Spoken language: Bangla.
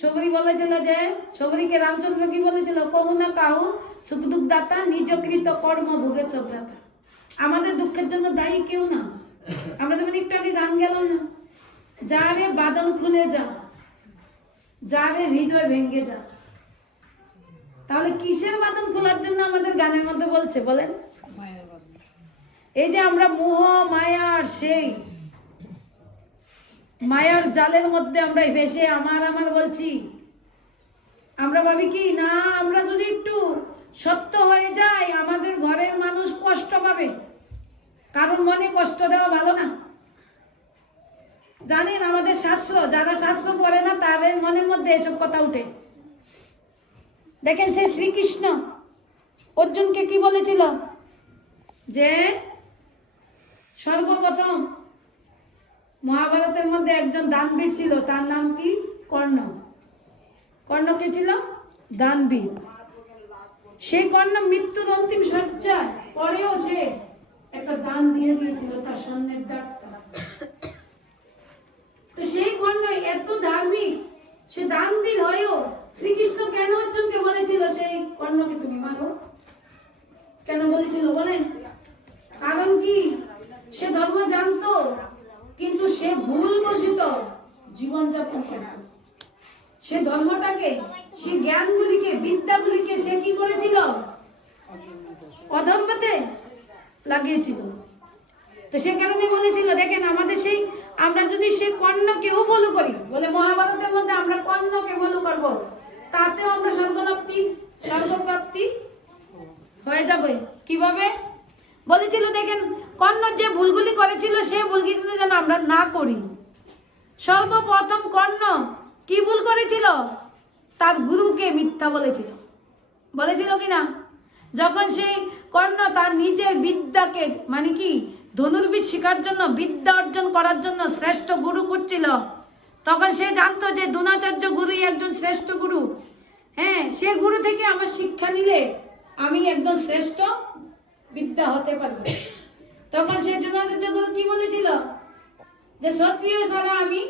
সবরি বলেছিল যে সবরিকে রামচন্দ্র কি বলেছিল? কহু না কাহু সুখ দুঃখ দাতা নিজকৃত কর্ম ভোগে সভ্যতা আমাদের দুঃখের জন্য দায়ী কেউ না। আমরা যেমন একটু আগে গান গেল না? যারে বাদল খুলে যা যারে হৃদয় ভেঙে যা। তাহলে কিসের বাদল খোলার জন্য আমাদের গানের মধ্যে বলছে বলেন? এই যে আমরা মোহ মায়ার সেই মায়ার জালের মধ্যে আমরা ভেসে আমার আমার বলছি। আমরা ভাবি কি, না, আমরা যদি একটু সত্য হয়ে যাই, আমাদের ঘরের মানুষ কষ্ট পাবে। কারণ মনে কষ্ট দেওয়া ভালো না। জানেন, আমাদের শাস্ত্র, যারা শাস্ত্র পড়ে না, তাদের মনের মধ্যে এসব কথা উঠে। দেখেন সে শ্রীকৃষ্ণ, অর্জুনকে কি বলেছিল? যে সর্বপ্রথম মহাভারতের মধ্যে একজন দানবীর ছিল, তার নাম কি? কর্ণ। কর্ণ কে ছিল? দানবীর। সেই কর্ণ মৃত্যুর অন্তিম সজ্জায় পরেও সে একটা দান দিয়ে দিয়েছিল, তার স্বর্ণের দাঁতটা তো সেই কর্ণ এত ধার্মিক সে দানবীর হয়েও শ্রীকৃষ্ণ কেন অর্জুনকে বলেছিল সেই কর্ণকে তুমি মারো? কেন বলেছিল বলেন? কারণ কি সে ধর্ম জানতো কিন্তু সে ভুল বসিত জীবনযাপন করত। সে ধর্মটাকে, সে জ্ঞানগুলিকে, বিদ্যাগুলিকে সে কি করেছিল? অধর্মতে লাগিয়েছিল। তো সে কারণে বলেছিল? দেখেন, আমাদের সেই, আমরা যদি সেই কর্ণকেও ফলো করি, বলে মহাভারতের মধ্যে আমরা কর্ণকে ফলো করব, তাতেও আমরা স্বর্গলাপ্তি স্বর্গপ্রাপ্তি হয়ে যাবে। কীভাবে? বলেছিল, দেখেন, কর্ণ যে ভুলগুলি করেছিল, সে ভুলগুলি যেন আমরা না করি। সর্বপ্রথম কর্ণ কি ভুল করেছিল? তার গুরুকে মিথ্যা বলেছিল। বলেছিল কি না যখন সেই কর্ণ তার নিজের বিদ্যাকে মানে কি, ধনুর্বিদ শেখার জন্য, বিদ্যা অর্জন করার জন্য শ্রেষ্ঠ গুরু করছিল তখন সে জানতো যে দ্রোণাচার্য গুরুই একজন শ্রেষ্ঠ গুরু। হ্যাঁ সে গুরু থেকে আমার শিক্ষা নিলে আমি একজন শ্রেষ্ঠ বিদ্যা হতে পারব। তখন সে দ্রোণাচার্য গুরু কি যে ক্ষত্রিয় ছাড়া আমি